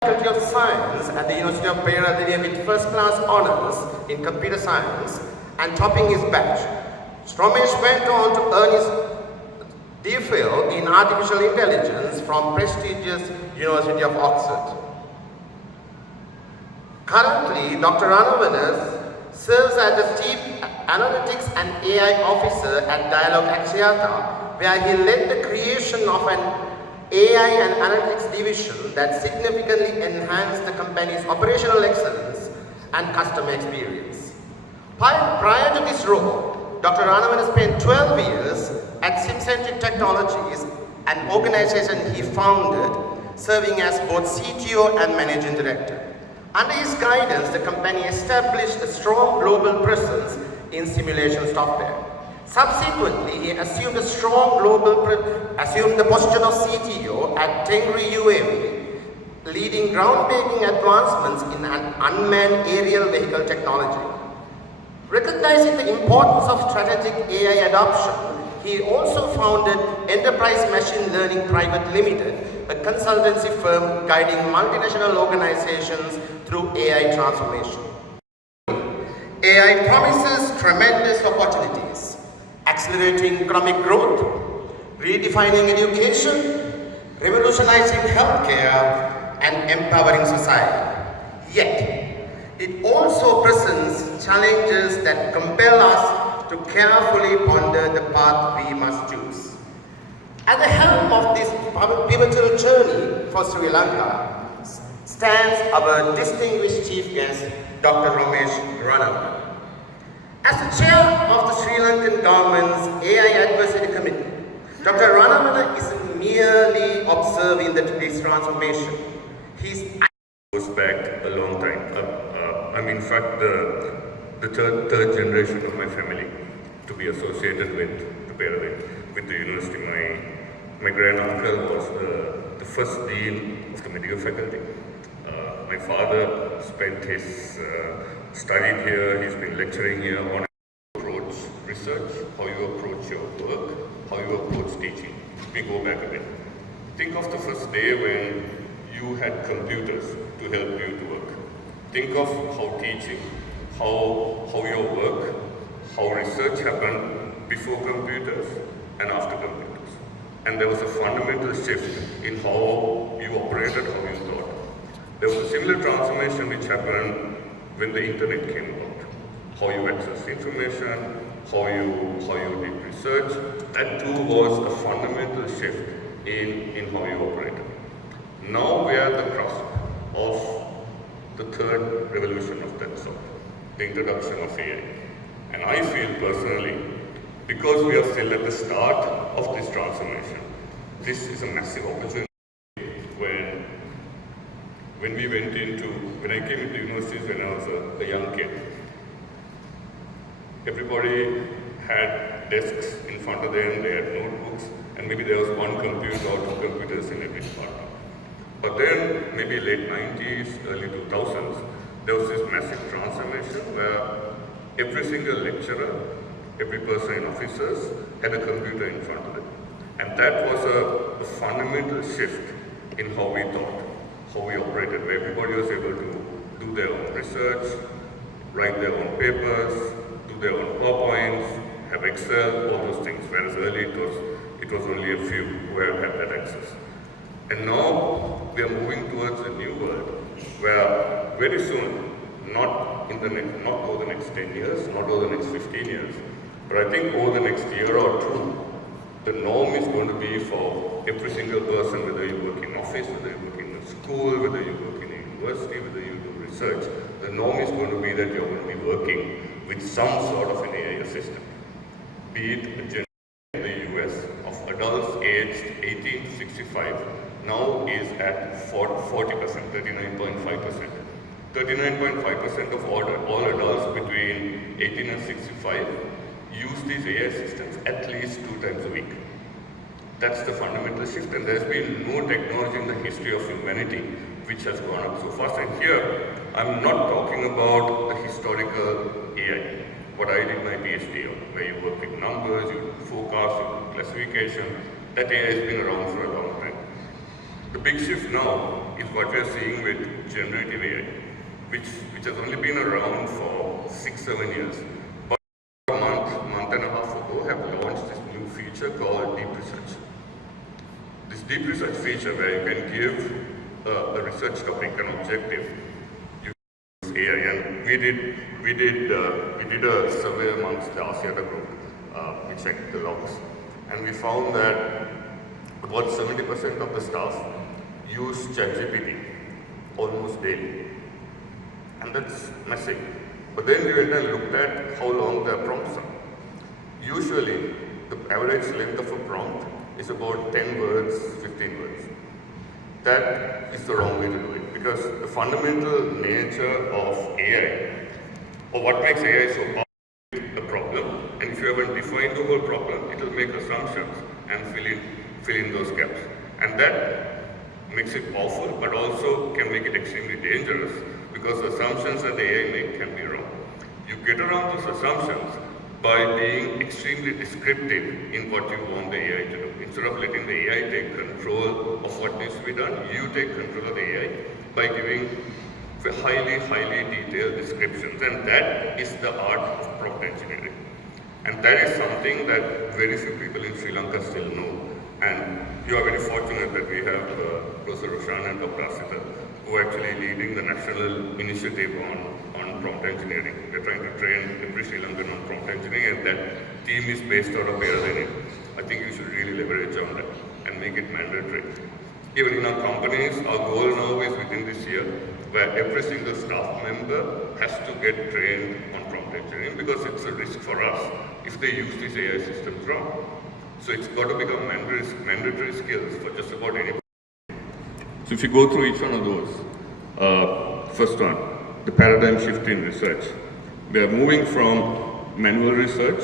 Faculty of Science at the University of Peradeniya with first class honors in computer science and topping his batch. Ramesh went on to earn his DPhil in artificial intelligence from prestigious University of Oxford. Currently, Dr. Ranavanas serves as the Chief Analytics and AI Officer at Dialog Axiata, where he led the creation of an AI and Analytics division that significantly enhanced the company's operational excellence and customer experience. Prior to this role, Dr. Ranavanas spent 12 years at Simcentric Technologies, an organization he founded, serving as both CTO and Managing Director. Under his guidance, the company established a strong global presence in simulation software. Subsequently, he assumed the position of CTO at Tengri UAV, leading groundbreaking advancements in an unmanned aerial vehicle technology. Recognizing the importance of strategic AI adoption, he also founded Enterprise Machine Learning Private Limited, a consultancy firm guiding multinational organizations through AI transformation. AI promises tremendous opportunities, accelerating economic growth, redefining education, revolutionizing healthcare, and empowering society. Yet, it also presents challenges that compel us to carefully ponder the path we must choose. At the helm of this pivotal journey for Sri Lanka stands our distinguished chief guest, Dr. Ramesh Ranavanas. As the chair of the Sri Lankan government's AI Advisory Committee, Dr. Ranavanas isn't merely observing this transformation. He's goes back a long time. I'm in fact the third generation of my family to be associated with the university. My granduncle was the first dean of the medical faculty. My father spent his studied here. He's been lecturing here on how you approach research, how you approach your work, how you approach teaching. We go back a bit. Think of the first day when you had computers to help you to work. Think of how teaching, how your work, how research happened before computers and after computers. And there was a fundamental shift in how you operated, how you thought. There was a similar transformation which happened when the internet came out. How you access information, how you did research. That too was a fundamental shift in how you operated. Now we are at the cusp of the third revolution of that sort, the introduction of AI. And I feel personally, because we are still at the start of this transformation, this is a massive opportunity. When I came into universities when I was a young kid, everybody had desks in front of them, they had notebooks, and maybe there was one computer or two computers in every department. But then, maybe late 90s, early 2000s, there was this massive transformation where every single lecturer, every person in offices had a computer in front of them. And that was a fundamental shift in how we thought, how we operated, where everybody was able to do their own research, write their own papers, do their own PowerPoints, have Excel, all those things. Whereas earlier it was only a few who had that access. And now we are moving towards a new world where very soon, not over the next 10 years, not over the next 15 years, but I think over the next year or two, the norm is going to be for every single person, whether you work in office, whether you work in a school, whether you work in a university, whether you do research, the norm is going to be that you're going to be working with some sort of an AI assistant. Be it a generation in the US of adults aged 18 to 65 now is at 40%, 39.5%. 39.5% of all adults between 18 and 65 use these AI assistants at least 2 times a week. That's the fundamental shift, and there's been no technology in the history of humanity which has gone up so fast. And here, I'm not talking about the historical AI, what I did my PhD on, where you work with numbers, you do forecasts, you do classification. That AI has been around for a long time. The big shift now is what we are seeing with generative AI, which has only been around for 6-7 years. But a month and a half ago, have launched this new feature called deep research. This deep research feature, where you can give a research topic an objective using AI, and we did a survey amongst the Asiata group. We checked the logs, and we found that about 70% of the staff use ChatGPT almost daily, and that's messy. But then we went and looked at how long their prompts are. Usually, the average length of a prompt is about 10 words, 15 words. That is the wrong way to do it, because the fundamental nature of AI, or what makes AI so powerful, is the problem. And if you haven't defined the whole problem, it will make assumptions and fill in those gaps. And that makes it powerful, but also can make it extremely dangerous, because the assumptions that the AI make can be wrong. You get around those assumptions by being extremely descriptive in what you want the AI to do. Instead of letting the AI take control of what needs to be done, you take control of the AI by giving highly detailed descriptions. And that is the art of prompt engineering. And that is something that very few people in Sri Lanka still know. And you are very fortunate that we have Professor Roshan and Dr. Asita, who are actually leading the national initiative on prompt engineering. They're trying to train every Sri Lankan on prompt engineering, and that team is based out of Peradeniya. I think you should really leverage on that and make it mandatory. Even in our companies, our goal now is within this year, where every single staff member has to get trained on prompt engineering, because it's a risk for us if they use these AI systems wrong. So it's got to become mandatory skills for just about anybody. So if you go through each one of those, first one, the paradigm shift in research. We are moving from manual research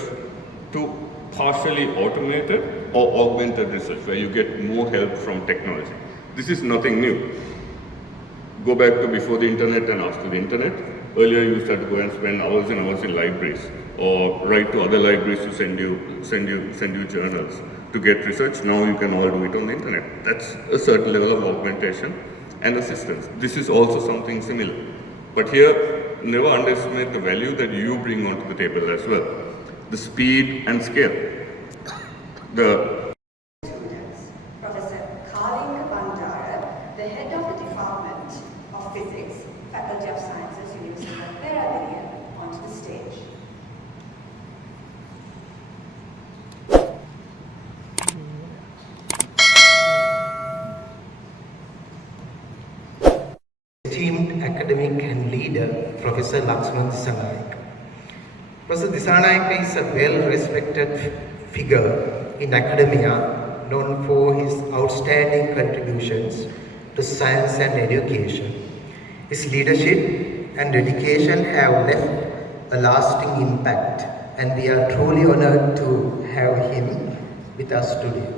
to partially automated or augmented research, where you get more help from technology. This is nothing new. Go back to before the internet and after the internet. Earlier you used to go and spend hours and hours in libraries, or write to other libraries to send you journals to get research. Now you can all do it on the internet. That's a certain level of augmentation and assistance. This is also something similar. But here, never underestimate the value that you bring onto the table as well. The speed and scale. Professor Kalinga Bandara, the head of the Department of Physics, Faculty of Sciences, University of Peradeniya, onto the stage. Esteemed academic and leader, Professor Lakshman Dissanayake. Professor Dissanayake is a well-respected figure in academia, known for his outstanding contributions to science and education. His leadership and dedication have left a lasting impact, and we are truly honored to have him with us today.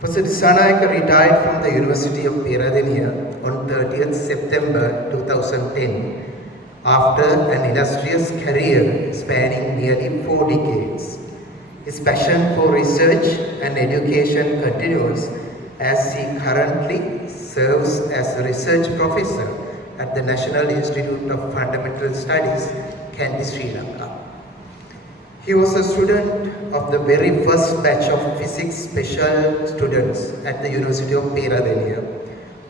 Professor Dissanayake retired from the University of Peradeniya on 30th September 2010 after an illustrious career spanning nearly 4 decades. His passion for research and education continues, as he currently serves as a research professor at the National Institute of Fundamental Studies, Kandy, Sri Lanka. He was a student of the very first batch of physics special students at the University of Peradeniya.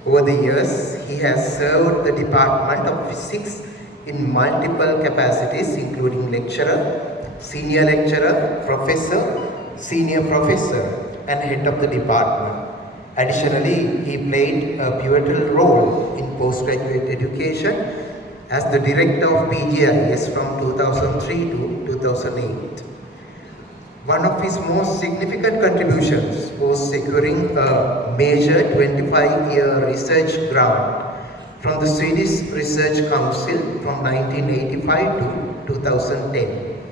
Over the years, he has served the Department of Physics in multiple capacities, including lecturer, senior lecturer, professor, senior professor, and head of the department. Additionally, he played a pivotal role in postgraduate education as the director of PGIS from 2003 to 2008. One of his most significant contributions was securing a major 25-year research grant from the Swedish Research Council from 1985 to 2010.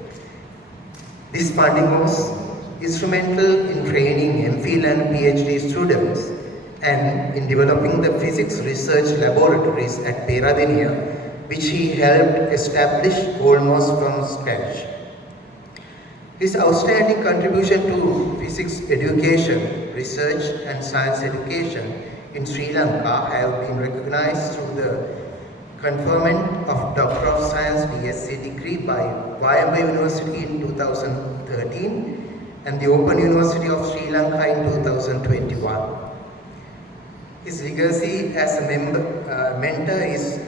This funding was instrumental in training MPhil and PhD students and in developing the physics research laboratories at Peradeniya, which he helped establish almost from scratch. His outstanding contribution to physics education, research and science education in Sri Lanka have been recognized through the conferment of Doctor of Science BSc degree by Wayamba University in 2013 and the Open University of Sri Lanka in 2021. His legacy as a mentor is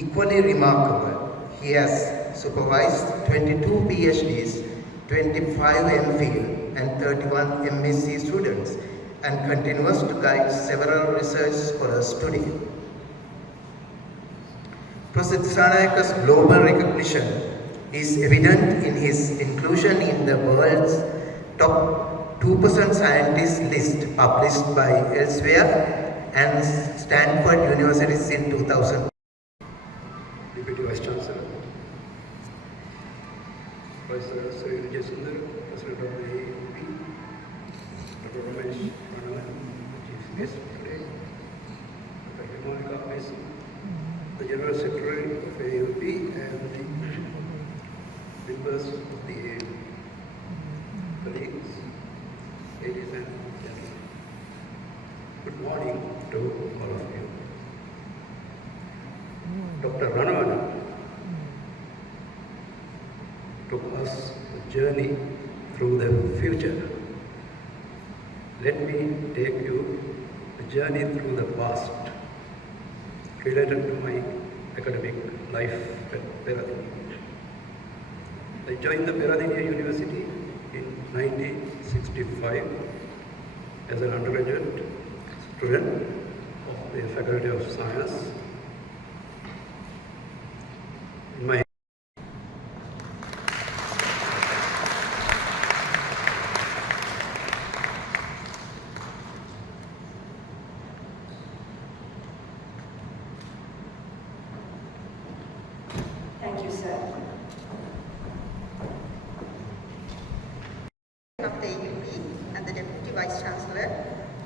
equally remarkable. He has supervised 22 PhDs, 25 MPhil and 31 MSc students and continues to guide several research scholars today. Professor Disanayaka's global recognition is evident in his inclusion in the world's top 2% scientists list published by Elsewhere and Stanford Universities in 2000. Deputy Vice Chancellor, Professor Sri Vijay Sundar, President of the AAUP, Dr. Ramesh Ranavan, Chief Guest today, Dr. Himalika Mason, the General Secretary of AAUP and the members of the AAUP, colleagues, ladies and gentlemen. Good morning to all of you. Dr. Ranavan took us a journey through the future. Let me take you a journey through the past related to my academic life at Peradeniya. I joined the Peradeniya University in 1965 as an undergraduate student of the Faculty of Science. In my Thank you, sir. Of the AAUP and the Deputy Vice Chancellor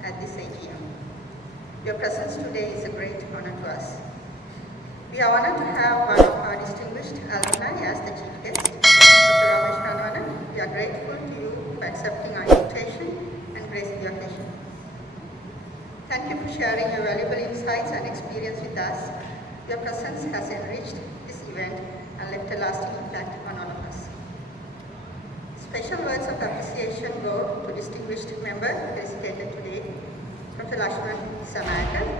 at this AGM. Your presence today is a great honor to us. We are honored to have one of our distinguished alumni as the chief guest, Dr. Ramesh Ranavan. We are grateful to you for accepting our invitation and gracing the occasion. Thank you for sharing your valuable insights and experience with us. Your presence has enriched this event and left a lasting impact on all of us. Special words of appreciation go to distinguished member designated today, Dr. Alumni Disanayaka,